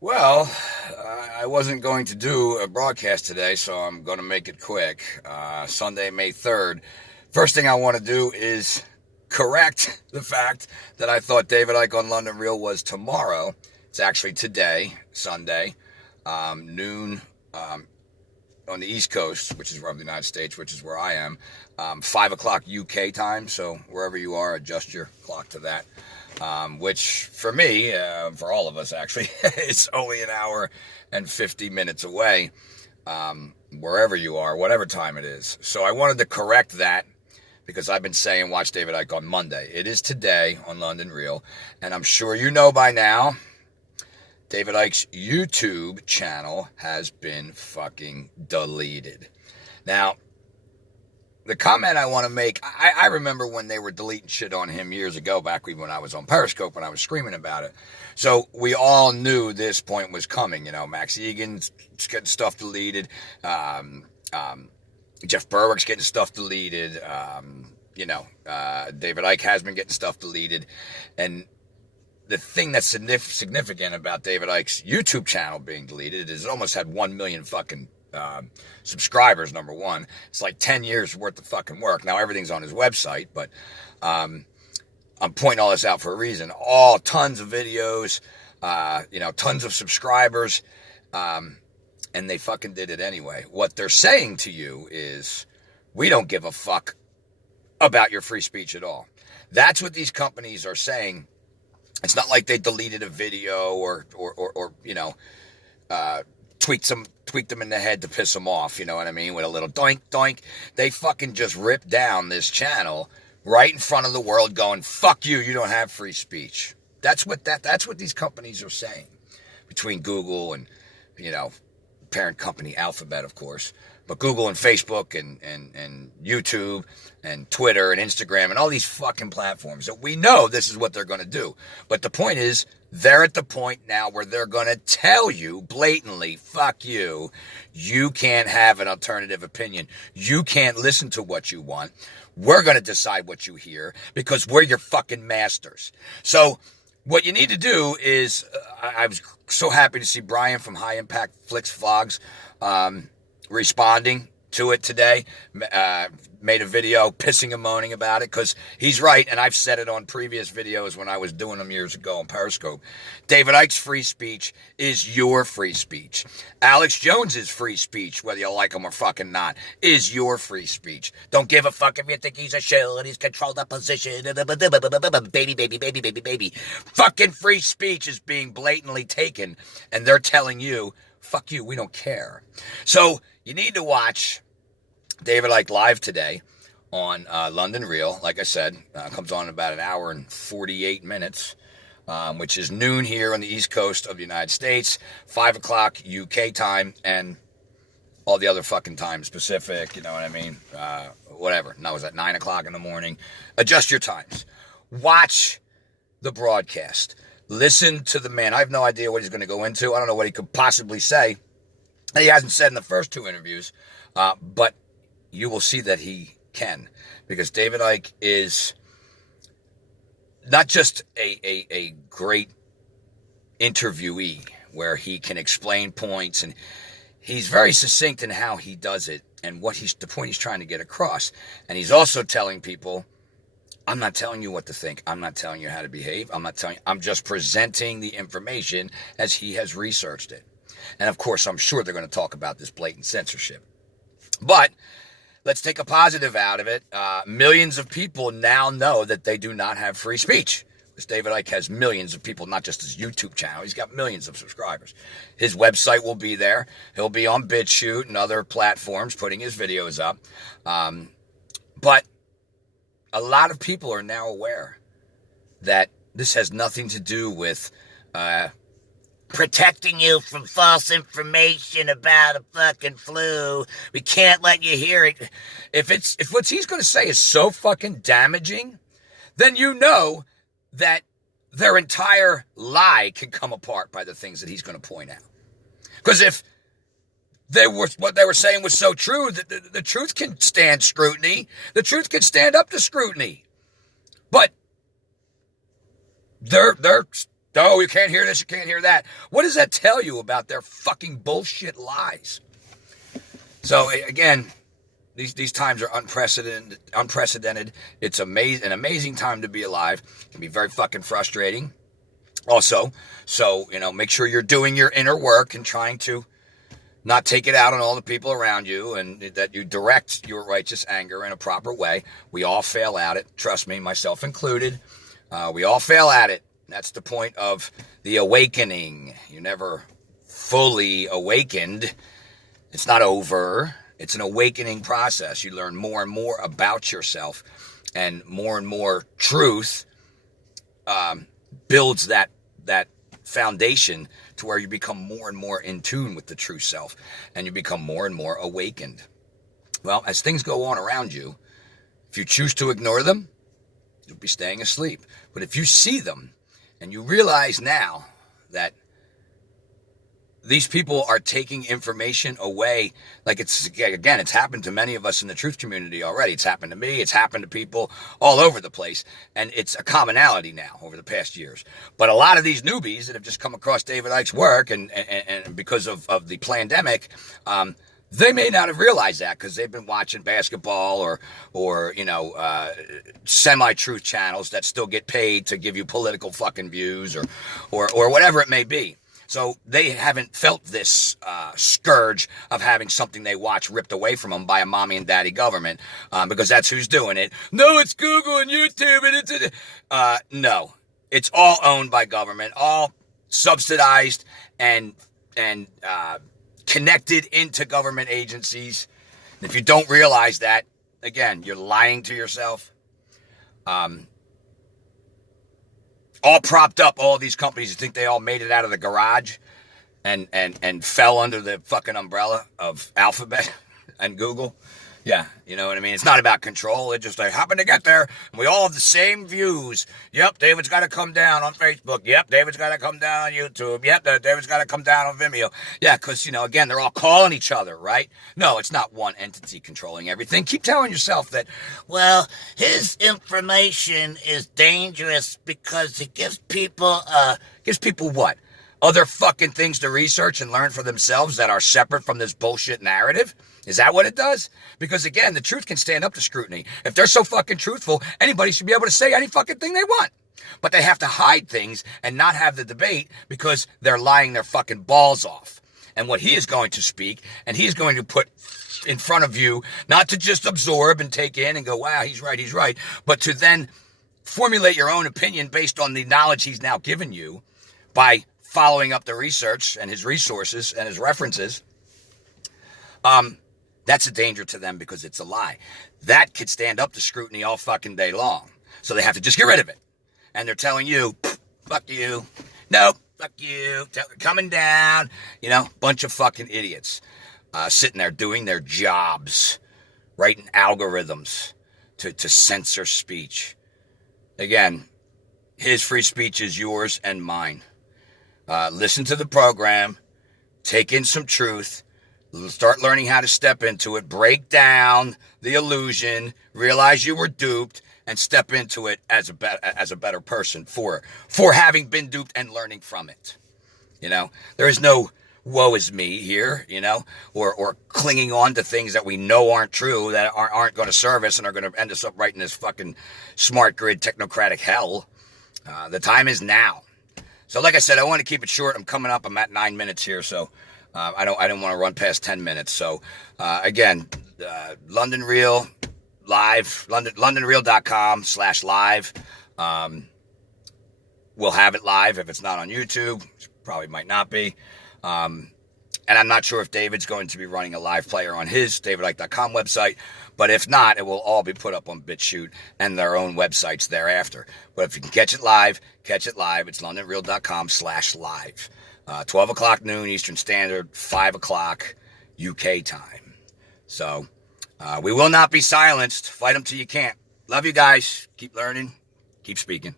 Well, I wasn't going to do a broadcast today, so I'm going to make it quick. Sunday, May 3rd. First thing I want to do is correct the fact that I thought David Icke on LondonReal was tomorrow. It's actually today, Sunday, noon on the East Coast, which is where the United States, which is where I am, 5 o'clock UK time. So wherever you are, adjust your clock to that. Which for me, for all of us actually, it's only an hour and 50 minutes away, wherever you are, whatever time it is. So I wanted to correct that because I've been saying watch David Icke on Monday. It is today on LondonReal, and I'm sure you know by now, David Icke's YouTube channel has been fucking deleted. Now, the comment I want to make, I remember when they were deleting shit on him years ago, back when I was on Periscope, when I was screaming about it. So we all knew this point was coming. You know, Max Egan's getting stuff deleted. Jeff Berwick's getting stuff deleted. David Icke has been getting stuff deleted. And the thing that's significant about David Icke's YouTube channel being deleted is it almost had 1 million fucking subscribers, number one. It's like 10 years worth of fucking work. Now everything's on his website, but I'm pointing all this out for a reason. All tons of videos, tons of subscribers, and they fucking did it anyway. What they're saying to you is, we don't give a fuck about your free speech at all. That's what these companies are saying. It's not like they deleted a video or tweaked them in the head to piss them off, you know what I mean, with a little doink, doink. They fucking just ripped down this channel right in front of the world going, fuck you, you don't have free speech. That's what these companies are saying. Between Google and, parent company Alphabet, of course, but Google and Facebook and YouTube and Twitter and Instagram and all these fucking platforms that we know this is what they're going to do. But the point is, they're at the point now where they're going to tell you blatantly, fuck you, you can't have an alternative opinion. You can't listen to what you want. We're going to decide what you hear because we're your fucking masters. So what you need to do is, I was so happy to see Brian from HighImpactVlogs responding to it today, made a video pissing and moaning about it because he's right, and I've said it on previous videos when I was doing them years ago on Periscope. David Icke's free speech is your free speech. Alex Jones's free speech, whether you like him or fucking not, is your free speech. Don't give a fuck if you think he's a shill and he's controlled opposition. Baby. Fucking free speech is being blatantly taken, and they're telling you, fuck you, we don't care. So you need to watch David Icke live today on LondonReal. Like I said, comes on in about an hour and 48 minutes, which is noon here on the East Coast of the United States, 5 o'clock UK time, and all the other fucking times, Pacific, you know what I mean? Whatever. No, it was at 9 o'clock in the morning. Adjust your times. Watch the broadcast. Listen to the man. I have no idea what he's going to go into. I don't know what he could possibly say. He hasn't said in the first two interviews, but you will see that he can, because David Icke is not just a great interviewee where he can explain points, and he's very succinct in how he does it and the point he's trying to get across. And he's also telling people, I'm not telling you what to think. I'm not telling you how to behave. I'm just presenting the information as he has researched it. And of course, I'm sure they're going to talk about this blatant censorship. But let's take a positive out of it. Millions of people now know that they do not have free speech. Because David Icke has millions of people, not just his YouTube channel. He's got millions of subscribers. His website will be there. He'll be on BitChute and other platforms putting his videos up. But a lot of people are now aware that this has nothing to do with protecting you from false information about a fucking flu. We can't let you hear it. If what he's going to say is so fucking damaging, then you know that their entire lie can come apart by the things that he's going to point out. Because if what they were saying was so true, that the truth can stand scrutiny, the truth can stand up to scrutiny. But they're Oh, you can't hear this, you can't hear that. What does that tell you about their fucking bullshit lies? So again, these times are unprecedented. It's an amazing time to be alive. It can be very fucking frustrating. Also, so, make sure you're doing your inner work and trying to not take it out on all the people around you, and that you direct your righteous anger in a proper way. We all fail at it. Trust me, myself included. We all fail at it. That's the point of the awakening. You're never fully awakened. It's not over. It's an awakening process. You learn more and more about yourself, and more truth builds that foundation to where you become more and more in tune with the true self, and you become more and more awakened. Well, as things go on around you, if you choose to ignore them, you'll be staying asleep. But if you see them and you realize now that these people are taking information away, like it's happened to many of us in the truth community already. It's happened to me. It's happened to people all over the place. And it's a commonality now over the past years. But a lot of these newbies that have just come across David Icke's work and because of the pandemic, they may not have realized that because they've been watching basketball or semi-truth channels that still get paid to give you political fucking views or whatever it may be. So they haven't felt this scourge of having something they watch ripped away from them by a mommy and daddy government, because that's who's doing it. No, it's Google and YouTube, and no, it's all owned by government, all subsidized and connected into government agencies. And if you don't realize that, again, you're lying to yourself. All propped up, all these companies, you think they all made it out of the garage and fell under the fucking umbrella of Alphabet and Google. Yeah, you know what I mean? It's not about control. It just happened to get there, and we all have the same views. Yep, David's got to come down on Facebook. Yep, David's got to come down on YouTube. Yep, David's got to come down on Vimeo. Yeah, because, again, they're all calling each other, right? No, it's not one entity controlling everything. Keep telling yourself that, well, his information is dangerous because it gives people what? Other fucking things to research and learn for themselves that are separate from this bullshit narrative? Is that what it does? Because again, the truth can stand up to scrutiny. If they're so fucking truthful, anybody should be able to say any fucking thing they want. But they have to hide things and not have the debate because they're lying their fucking balls off. And what he is going to speak, and he's going to put in front of you, not to just absorb and take in and go, wow, he's right, but to then formulate your own opinion based on the knowledge he's now given you by following up the research and his resources and his references. That's a danger to them because it's a lie. That could stand up to scrutiny all fucking day long. So they have to just get rid of it. And they're telling you, fuck you. No, fuck you. Coming down. Bunch of fucking idiots. Sitting there doing their jobs. Writing algorithms to censor speech. Again, his free speech is yours and mine. Listen to the program. Take in some truth. Start learning how to step into it, break down the illusion, realize you were duped, and step into it as a better person for having been duped and learning from it. There is no woe is me here, or clinging on to things that we know aren't true, that aren't going to serve us and are going to end us up right in this fucking smart grid technocratic hell. The time is now. So like I said, I want to keep it short. I'm at 9 minutes here, so I didn't want to run past 10 minutes. So, again, LondonReal live, LondonReal.com/live. We'll have it live if it's not on YouTube. Probably might not be. And I'm not sure if David's going to be running a live player on his davidicke.com website. But if not, it will all be put up on BitChute and their own websites thereafter. But if you can catch it live, catch it live. It's LondonReal.com/live. 12 o'clock noon Eastern Standard, 5 o'clock UK time. So, we will not be silenced. Fight them till you can't. Love you guys. Keep learning. Keep speaking.